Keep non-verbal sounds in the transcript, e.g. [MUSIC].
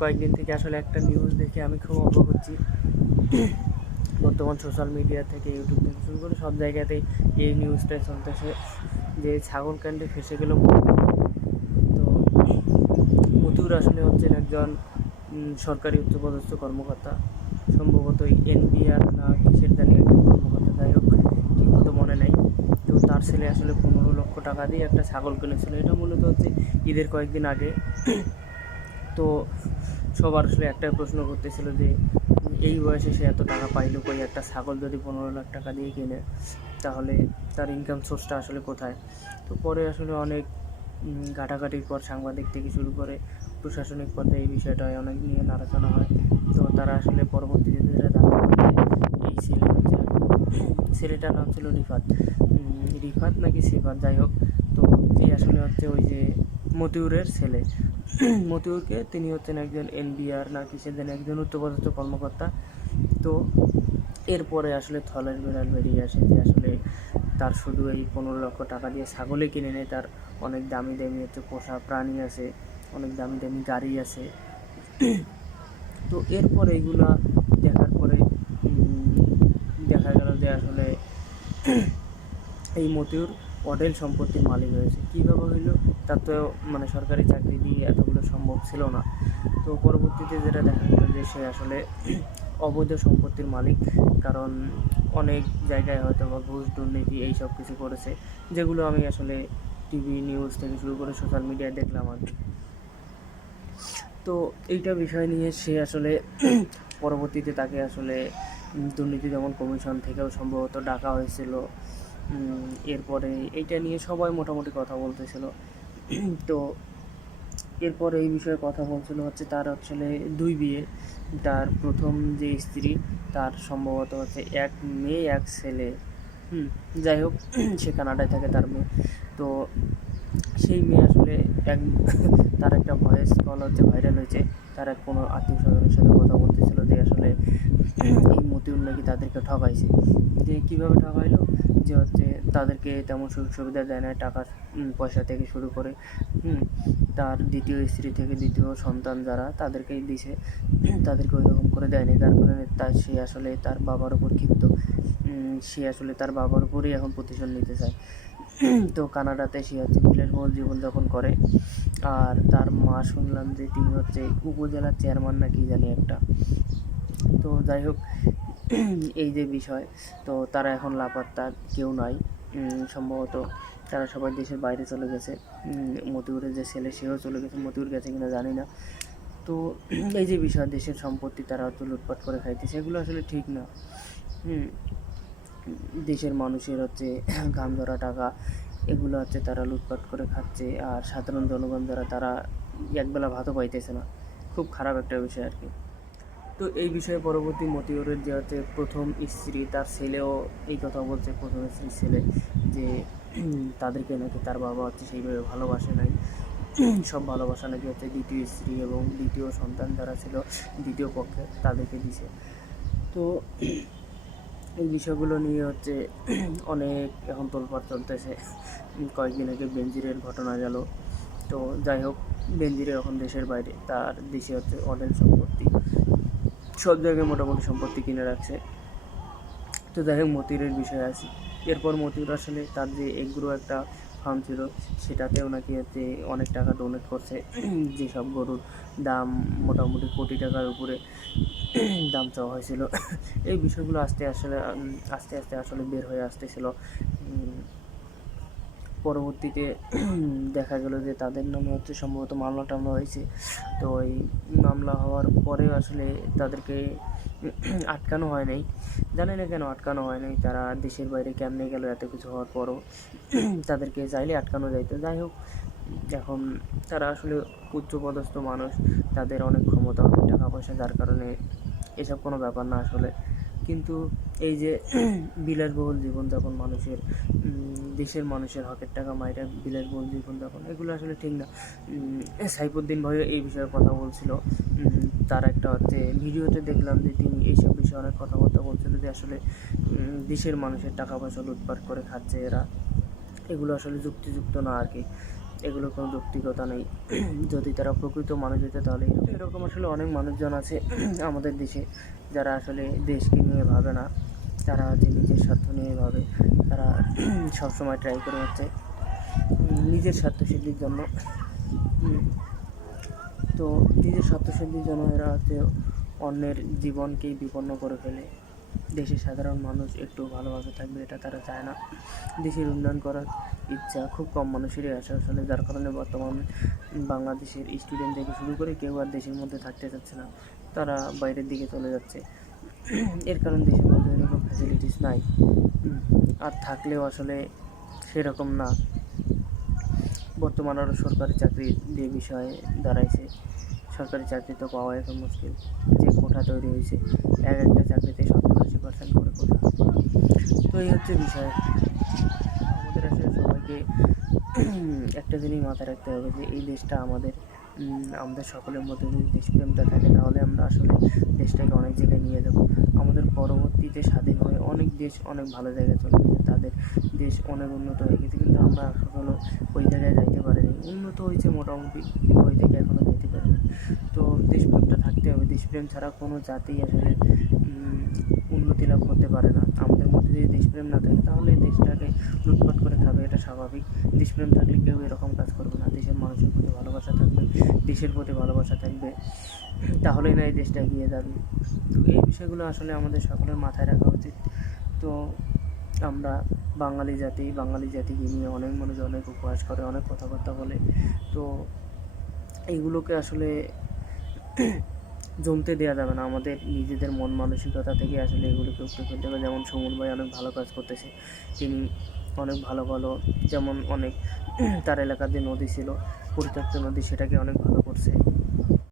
কয়েকদিন থেকে আসলে একটা নিউজ দেখে আমি খুব অবাক হচ্ছি। বর্তমান সোশ্যাল মিডিয়া থেকে ইউটিউব থেকে শুরু করে সব জায়গাতেই এই নিউজটাই চলতেছে যে ছাগল ক্যান্ডে ফেসে গেল। তো মতিউর আসলে হচ্ছেন একজন সরকারি উচ্চপদস্থ কর্মকর্তা। সম্ভবত এনপিআর না কিসের জানি একজন কর্মকর্তা, যাই হোক, ঠিক মতো মনে নাই। তো তার ছেলে আসলে পনেরো লক্ষ টাকা দিয়ে একটা ছাগল কিনেছিল। এটা মূলত হচ্ছে ঈদের কয়েকদিন আগে। তো সবার আসলে একটাই প্রশ্ন করতেছিল যে এই বয়সে সে এত টাকা পাইলো কই? একটা ছাগল যদি পনেরো লাখ টাকা দিয়ে কিনে, তাহলে তার ইনকাম সোর্সটা আসলে কোথায়? তো পরে আসলে অনেক ঘাটাঘাটির পর সাংবাদিক থেকে শুরু করে প্রশাসনিক পর্যায়ে এই বিষয়টা অনেক নিয়ে নাড়াচাড়া হয়। তো তারা আসলে পরবর্তীতে যেটা এই ছেলে হচ্ছে ছেলেটার নাম ছিল রিফাত। রিফাত নাকি সিফাত যাই হোক, তো এই আসলে হচ্ছে ওই যে মতিউরের ছেলে। মতিউরকে। তিনি হচ্ছেন একজন এনবিআর না যেন একজন উচ্চপদস্থ কর্মকর্তা। তো এরপরে আসলে থলের বেড়াল বেরিয়ে আসে যে আসলে তার শুধু এই পনেরো লক্ষ টাকা দিয়ে ছাগলে কিনে নেয়। তার অনেক দামি দামি হচ্ছে পোষা প্রাণী আছে, অনেক দামি দামি গাড়ি আছে। তো এরপর এইগুলা দেখার পরে দেখা গেল যে আসলে এই মতিউর অডেল সম্পত্তির মালিক হয়েছে। কীভাবে হইল? তার তো মানে সরকারি চাকরি দিয়ে এতগুলো সম্ভব ছিল না। তো পরবর্তীতে যেটা দেখা গেল যে সে আসলে [CLEARS THROAT] অবৈধ সম্পত্তির মালিক, কারণ অনেক জায়গায় হয়তো বা ঘুষ, দুর্নীতি এইসব কিছু করেছে, যেগুলো আমি আসলে টিভি নিউজ থেকে শুরু করে সোশ্যাল মিডিয়ায় দেখলাম আর তো এইটা বিষয় নিয়ে সে আসলে [CLEARS THROAT] পরবর্তীতে তাকে আসলে দুর্নীতি দমন কমিশন থেকেও সম্ভবত ডাকা হয়েছিল। এরপরে এইটা নিয়ে সবাই মোটামুটি কথা বলতেছিল। তো এরপর এই বিষয়ে কথা বলছিল হচ্ছে তার আসলে দুই বিয়ে। তার প্রথম যে স্ত্রী, তার সম্ভবত হচ্ছে এক মেয়ে, এক ছেলে। হুম, যাই হোক, সে কানাডায় থাকে তার মেয়ে। তো সেই মেয়ে আসলে এক তার একটা ভয়েস কল হচ্ছে ভাইরাল হয়েছে। তার এক কোনো আত্মীয় স্বজনের সাথে কথা বলতেছিল যে আসলে এই মতিউর নাকি তাদেরকে ঠকাইছে। যে কীভাবে ঠকাইলো? যে হচ্ছে তাদেরকে তেমন সুযোগ সুবিধা দেয় না টাকা পয়সা থেকে শুরু করে তার দ্বিতীয় স্ত্রী থেকে দ্বিতীয় সন্তান যারা তাদেরকেই দিছে, তাদেরকে ওই রকম করে দেয়নি তার কারণে তার সে আসলে তার বাবার উপর ক্ষিপ্ত। সে আসলে তার বাবার উপরেই এখন প্রতিশোধ নিতে চায়। তো কানাডাতে সে হচ্ছে বিলাসবহুল জীবনযাপন করে। আর তার মা শুনলাম যে তিনি হচ্ছে উপজেলার চেয়ারম্যান না কি জানি একটা। তো যাই হোক, এই যে বিষয়, তো তারা এখন লাপাত্তা, কেউ নাই। সম্ভবত তারা সবাই দেশের বাইরে চলে গেছে। মতিউরের যে ছেলে, সেও চলে গেছে। মতিউর গেছে কিনা জানি না। তো এই যে বিষয়, দেশের সম্পত্তি তারা হয়তো লুটপাট করে খাইতেছে, এগুলো আসলে ঠিক না। হুম দেশের মানুষের হচ্ছে [CLEARS THROAT] ঘাম ধরা টাকা, এগুলো হচ্ছে তারা লুটপাট করে খাচ্ছে আর সাধারণ জনগণ যারা তারা একবেলা ভাতও পাইতেছে না। খুব খারাপ একটা বিষয় আর কি। তো এই বিষয়ে পরবর্তী মতিউরের যে হচ্ছে প্রথম স্ত্রী, তার ছেলেও এই কথা বলছে, প্রথম স্ত্রীর ছেলে, যে [CLEARS THROAT] তাদেরকে নাকি তার বাবা হচ্ছে সেইভাবে ভালোবাসে নাই। [CLEARS THROAT] সব ভালোবাসা নাকি হচ্ছে দ্বিতীয় স্ত্রী এবং দ্বিতীয় সন্তান যারা ছিল, দ্বিতীয় পক্ষে তাদেরকে দিছে। তো এই বিষয়গুলো নিয়ে হচ্ছে [CLEARS THROAT] অনেক এখন তোলপাড় চলতেছে। কয়েকদিন আগে বেঞ্জিরের ঘটনা গেল। তো যাই হোক বেঞ্জিরে এখন দেশের বাইরে, তার দেশে হচ্ছে অনেক সম্পত্তি। সব জায়গায় মোটামুটি সম্পত্তি কিনে রাখছে। তো যাই হোক মতিরের বিষয়ে আছি এরপর মতির আসলে তার যে এগ্রো একটা ফার্ম ছিল, সেটাতেও নাকি হচ্ছে অনেক টাকা ডোনেট করছে। যেসব গরুর দাম মোটামুটি কোটি টাকার উপরে দাম চাওয়া হয়েছিল। এই বিষয়গুলো আস্তে আসলে, আস্তে আস্তে আসলে বের হয়ে আসতেছিল। পরবর্তীতে দেখা গেল যে তাদের নামে হচ্ছে সম্ভবত মামলা টামলা হয়েছে। তো ওই মামলা হওয়ার পরেও আসলে তাদেরকে [CLEARS THROAT] আটকানো হয় নাই। জানি না কেন আটকানো হয় নাই, তারা দেশের বাইরে কেমনে গেল, এত কিছু হওয়ার পরও। [CLEARS THROAT] তাদেরকে চাইলে আটকানো যাইতো। যাই হোক, এখন তারা আসলে উচ্চপদস্থ মানুষ, তাদের অনেক ক্ষমতা, অনেক টাকা পয়সা, যার কারণে এসব কোনো ব্যাপার না আসলে। কিন্তু এই যে [CLEARS THROAT] বিলাসবহুল জীবনযাপন মানুষের দেশের মানুষের হকের টাকা মাইরা বিলাসবহুল জীবনযাপন, এগুলো আসলে ঠিক না। সাইফুদ্দিন ভাইও এই বিষয়ে কথা বলছিল। তার একটা হচ্ছে ভিডিওতে দেখলাম যে তিনি এইসব বিষয়ে অনেক কথাবার্তা বলছিল যে আসলে দেশের মানুষের টাকা পয়সা লুটপাট করে খাচ্ছে এরা। এগুলো আসলে যুক্তিযুক্ত না আর কি। এগুলো কোনো যৌক্তিকতা নেই। যদি তারা প্রকৃত মানুষ হতো তাহলে এরকম- আসলে অনেক মানুষজন আছে আমাদের দেশে যারা আসলে দেশকে নিয়ে ভাবে না। তারা হচ্ছে নিজের স্বার্থ নিয়ে ভাবে, তারা সবসময় ট্রাই করে হচ্ছে নিজের স্বার্থসিদ্ধির জন্য। তো নিজের স্বার্থসিদ্ধির জন্য এরা হচ্ছে অন্যের জীবনকেই বিপন্ন করে ফেলে। দেশের সাধারণ মানুষ একটু ভালোভাবে থাকবে, এটা তারা চায় না। দেশের উন্নয়ন করার ইচ্ছা খুব কম মানুষেরই আছে। আসলে যার কারণে বর্তমান বাংলাদেশের স্টুডেন্ট থেকে শুরু করে কেউ আর দেশের মধ্যে থাকতে চাচ্ছে না। তারা বাইরের দিকে চলে যাচ্ছে। [CLEARS THROAT] এর কারণ দেশের মধ্যে এরকম ফ্যাসিলিটিস নাই। আর থাকলেও আসলে সেরকম না। বর্তমান আরও সরকারি চাকরি যে বিষয়ে দাঁড়াইছে, সরকারি চাকরি তো পাওয়া এখন মুশকিল। যে কোঠা তৈরি হয়েছে। এক একটা চাকরিতে সত্তর আশি পার্সেন্ট করে কোঠা তো এই হচ্ছে বিষয়। আমাদের আসলে সবাইকে একটা জিনিস মাথায় রাখতে হবে যে, এই দেশটা আমাদের আমাদের সকলের মধ্যে যদি দেশপ্রেমটা থাকে, তাহলে আমরা আসলে দেশটাকে অনেক জায়গায় নিয়ে যাব। আমাদের পরবর্তীতে স্বাধীন হয়ে অনেক দেশ অনেক ভালো জায়গায় চলে যাবে তাদের দেশ অনেক উন্নত হয়ে গেছে, কিন্তু আমরা এখনও ওই জায়গায় যাইতে পারিনি। উন্নত হয়েছে মোটামুটি, কিন্তু ওই জায়গায় এখনও যেতে পারিনি। তো দেশপ্রেমটা থাকতে হবে, দেশপ্রেম ছাড়া কোনো জাতি আসলে উন্নতি লাভ করতে পারে না। আমাদের মধ্যে যদি দেশপ্রেম না থাকে, তাহলে দেশটাকে লুটপাট করে খাবে, এটা স্বাভাবিক। দেশপ্রেম থাকলে কেউ এরকম কাজ করবে না। দেশের মানুষের প্রতি ভালোবাসা থাকবে, দেশের প্রতি ভালোবাসা থাকবে, তাহলেই না এই দেশটা এগিয়ে যাবে। তো এই বিষয়গুলো আসলে আমাদের সকলের মাথায় রাখা উচিত। তো আমরা বাঙালি জাতি, বাঙালি জাতিকে নিয়ে অনেক মানুষ অনেক উপহাস করে, অনেক কথাবার্তা বলে। তো এইগুলোকে আসলে জমতে দেওয়া যাবে না। আমাদের নিজেদের মন মানসিকতা থেকে আসলে এগুলোকে উপরে ফেলতে হবে। যেমন সুমন ভাই অনেক ভালো কাজ করতেছে। তিনি অনেক ভালো ভালো, যেমন অনেক তার এলাকার যে নদী ছিল, পরিত্যক্ত নদী, সেটাকে অনেক ভালো করছে।